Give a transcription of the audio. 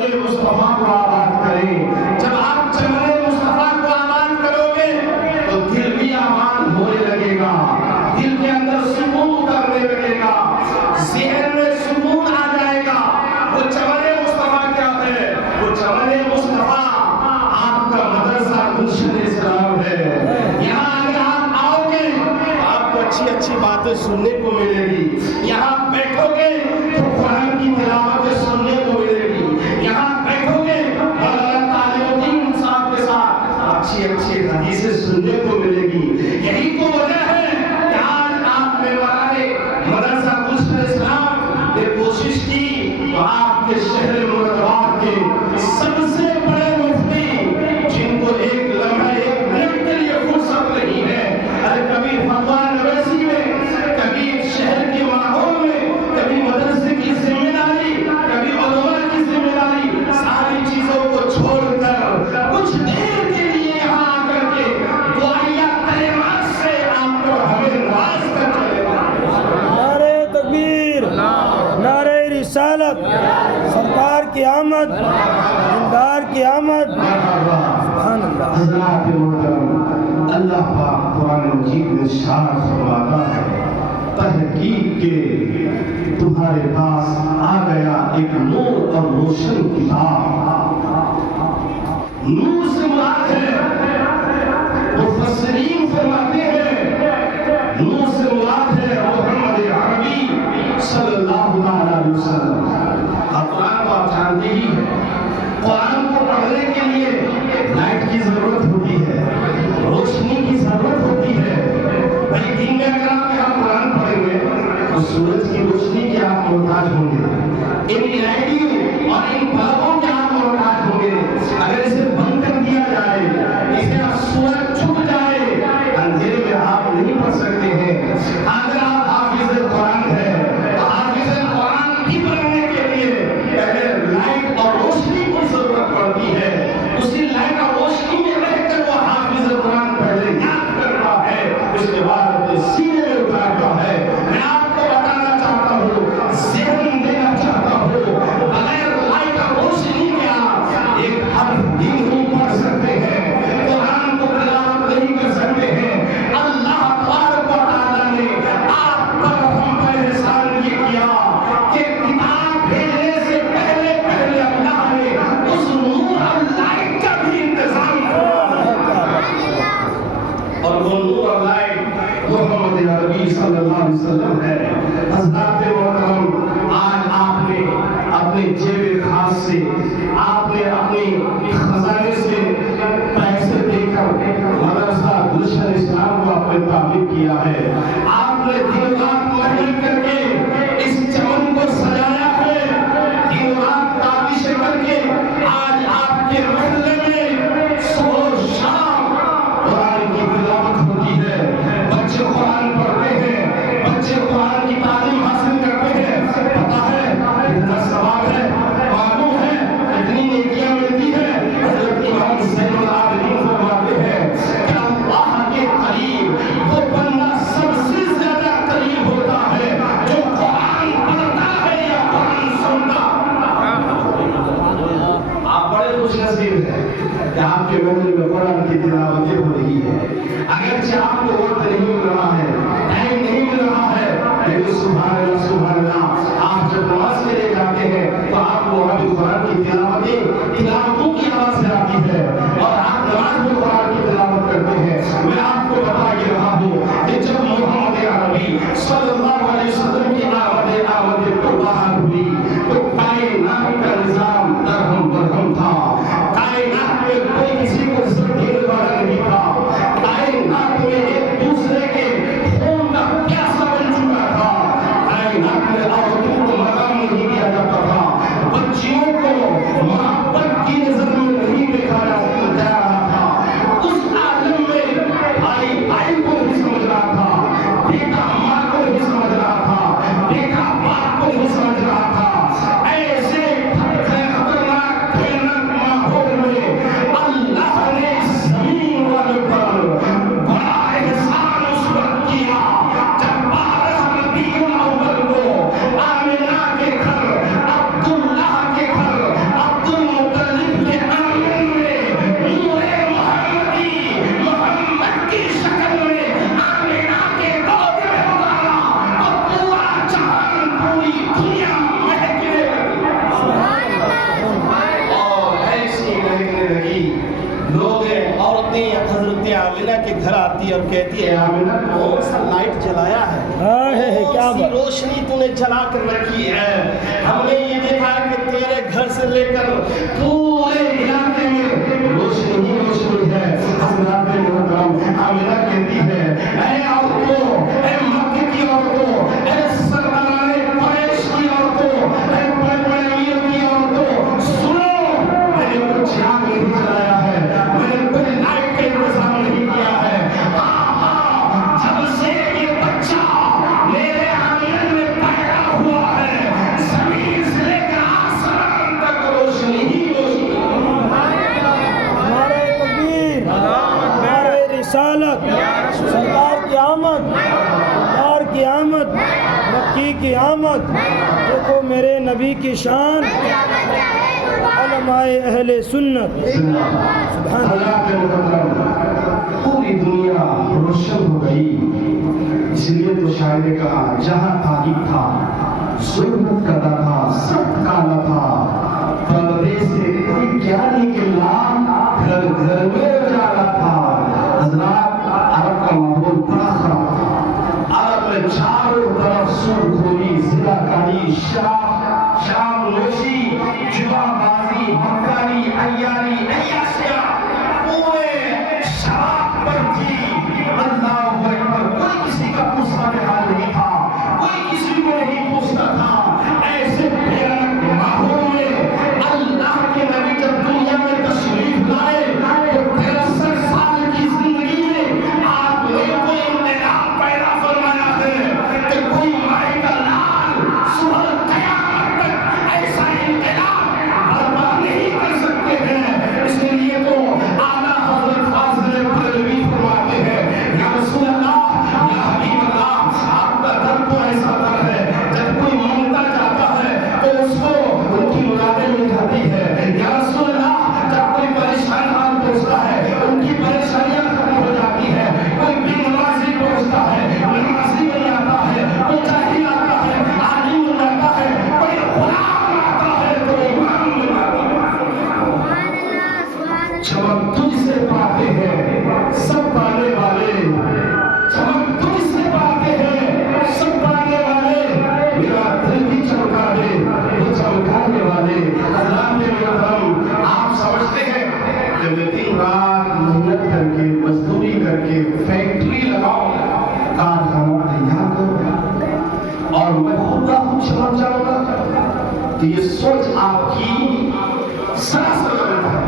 चमन मुस्तफा को आबाद करें। जब आप चमन मुस्तफा को आबाद करोगे तो दिल भी आबाद होने लगेगा, दिल के अंदर सुकून उतरने लगेगा, ज़हन में सुकून आ जाएगा। वो चमन मुस्तफा क्या है? वो चमन मुस्तफा आपका मदरसा गुलशन इस्लाम है। यहाँ अगर आप आओगे तो आपको अच्छी अच्छी बातें सुनने को मिलेगी। यहाँ बैठोगे तो कुरान की तिलावत सुनने को मिलेगी। यहाँ बैठोगे मौलाना तालिबुद्दीन साहब के साथ अच्छी अच्छी हदीसें सुनने को मिलेगी। यही तो वजह है कि आज आप मेहमाने मदरसा गुलशन इस्लाम ने कोशिश की तो आपके शहर मुरादाबाद के सबसे बड़े मुफ्ती, जिनको एक लम्हा एक मिनट के लिए फुर्सत नहीं है, अरे कभी फतवा नवेसी में, कभी शहर के माहौल में, कभी मदरसे की जिम्मेदारी, कभी उलमा की जिम्मेदारी, सारी चीजों को छोड़कर कुछ देर के लिए यहाँ आकर के दुआया कलिमात से आपको हमें नवाज कर चलेगा। नारे तकबीर, नारे रिसालत, सरकार की आमद, दीनदार की आमद। सुभान अल्लाह। हज़रात मोहतरम, अल्लाह पाक कुरान मजीद में इरशाद फरमाता है, तहकीक के तुम्हारे पास आ गया एक नूर और रोशन किताब। नूर से मुराद है, मुफस्सिरीन फरमाते हैं नूर से मुराद है मुहम्मद अरबी सल्लल्लाहु अलैहि वसल्लम। अब कुरान को आप जानते ही हैं, कुरान को पढ़ने के लिए लाइट की जरूरत होती है, रोशनी की जरूरत होती है। भाई दिन में अगर आप यहाँ कुरान पढ़ेंगे तो सूरज की रोशनी के आप मोहताज होंगे, इन लाइटियों और इन बल्बों के आप मोहताज होंगे। अगर इसे बंद कर दिया जाए, इसे आप सूरज छुप जाए, अंधेरे में आप नहीं पढ़ सकते हैं। अगर आप हाफिज़ कुरान है तो हाफिज़ कुरान भी बनने के लिए पहले लाइट और रोशनी की जरूरत पड़ती है। उसी लाइट और रोशनी में रहकर वो हाफिज़ कुरान पहले याद करता है, उसके बाद अपने सीने में उतारता है। मैं आपको बताना चाहता हूँ, ज़हन देना चाहता हूँ, बगैर लाइट और रोशनी के आप एक हर्फ भी नहीं पढ़ सकते हैं, कुरान को तिलावत नहीं कर सकते हैं। अल्लाह तबारक व तआला ने आप पर हम पर एहसान ये किया कि किताब भेजने से पहले पहले अल्लाह ने उस नूर और लाइट का भी इंतजाम किया। और वो नूर और लाइट मुहम्मद अरबी सल्लल्लाहु अलैहि वसल्लम है। हज़रात मोहतरम, आज आपने अपने जेब खास से, आपने अपने खजाने से पैसे देकर मदरसा गुलशन इस्लाम को आपने तामीर किया है। आपने दिन रात मेहनत करके इस चमन को सजाया है, दिन रात काबिशें करके आज आपके महल्ले में सुबह शाम कुरान की तिलावत होती है। बच्चे कुरान पढ़ते हैं, बच्चे कुरान की तालीम हासिल करते हैं। पता है कितना सवाब है, मालूम है कितनी नेकियां मिलती है। हज़रत इमाम ज़ैनुल आबिदीन फरमाते हैं कि अल्लाह के करीब वो बंदा सबसे ज्यादा करीब होता है जो कुरान पढ़ता है या कुरान सुनता। आप बड़े खुशनसीब हैं कि आपके महल्ले में कुरान की तिलावतें हो रही है। अगरचे आपको वक्त नहीं मिल रहा है, टाइम नहीं मिल रहा है, लेकिन सुभान अल्लाह सुभान अल्लाह, आप जब नमाज के लिए जाते हैं तो आपको वहाँ भी कुरान की तिलावतों की आवाज़ से आती है और आप नमाज में कुरान की तिलावत करते हैं। मैं आपको बता के रहा हूँ कि जब मुहम्मद अरबी सल्लल्लाहु अलैहि वसल्लम की आमद तो बाहर हुई तो कायनात का निजाम दरहम बरहम था। कायनात में कोई किसी को इज्जत देने वाला नहीं था। कायनात में آتی ہے اور کہتی ہے آمنہ کون سا لائٹ جلایا ہے، کیا کون سی روشنی تو نے جلا کر رکھی ہے؟ ہم نے یہ دیکھا کہ تیرے گھر سے لے کر پورے علاقے میں روشنی ہی روشنی ہے۔ حضرات محترم آمنہ کہتی ہے اے عورتوں، اے مکہ کی عورتوں، اے سروران قریش کی عورتوں، اے بڑے بڑے امیر کی عورتوں، سنو، میں نے کچھ چراغ نہیں جلایا ہے، میں نے کوئی لائٹ کا انتظام نہیں کیا ہے۔ جب سے یہ بچہ میرے آنگن میں پیدا ہوا ہے، زمین سے لے کر آسمان تک روشنی ہی روشنی۔ نعرہ تکبیر، نعرہ رسالت، سرکار کی آمد، سرکار کی آمد، مکی کی آمد۔ دیکھو میرے نبی کی شان، علماء اہل سنت، سبحان اللہ کے مقدم پوری دنیا روشن ہو گئی۔ اس لیے تو شاعر نے کہا جہاں تاریخ تھا، ظلمت کرتا تھا، سب کالا تھا، پردے سے کوئی کیا نکلا، گھر گھر میں اجالا تھا۔ حضرات عرب کا ماحول بڑا خراب تھا، عرب میں چاروں طرف سود خوری، زنا کاری، شام نوشی، جوا بازی، مکاری، عیاری، عیاشیاں پورے شراب پر تھی۔ اللہ اکبر، کوئی کسی کا پوچھنے حال نہیں تھا، کوئی کسی کو نہیں پوچھتا تھا۔ ایسے بھیانک ماحول میں اللہ کے نبی جب دنیا میں تشریف لائے تو 63 سال کی زندگی میں آپ نے کوئی انقلاب پیدا فرمایا ہے کہ کوئی مائی کا لال صبح قیامت تک ایسا انقلاب برپا نہیں کر سکتے ہیں۔ اس لیے تو اعلیٰ حضرت فاضل بریلوی فرماتے ہیں یا رسول اللہ، یا حبیب اللہ، آپ کا در تو ایسا در ہے جب کوئی مانگتا جاتا ہے تو اس کو ان کی مرادیں مل جاتی ہے۔ یا رسول اللہ، جب کوئی پریشان حال پہنچتا ہے ان کی پریشانیاں ختم ہو جاتی ہے۔ کوئی بے نمازی پہنچتا ہے، نمازی نہیں آتا ہے، کوئی جاہل آتا ہے، عالم بن جاتا ہے، کوئی غلام آتا ہے تو امام بن جاتا ہے۔ جب ہم تجھ سے پاتے ہیں سب پانے والے، جب ہم تجھ سے پاتے ہیں سب پانے والے، میرا دل بھی چمکا دے وہ چمکانے والے۔ حضرات محترم، آپ سمجھتے ہیں کہ میں دن رات محنت کر کے، مزدوری کر کے فیکٹری لگاؤں، کارخانہ تیار کروں اور میں خود کا خود چمک جاؤں گا، تو یہ سوچ آپ کی سراسر غلط ہے۔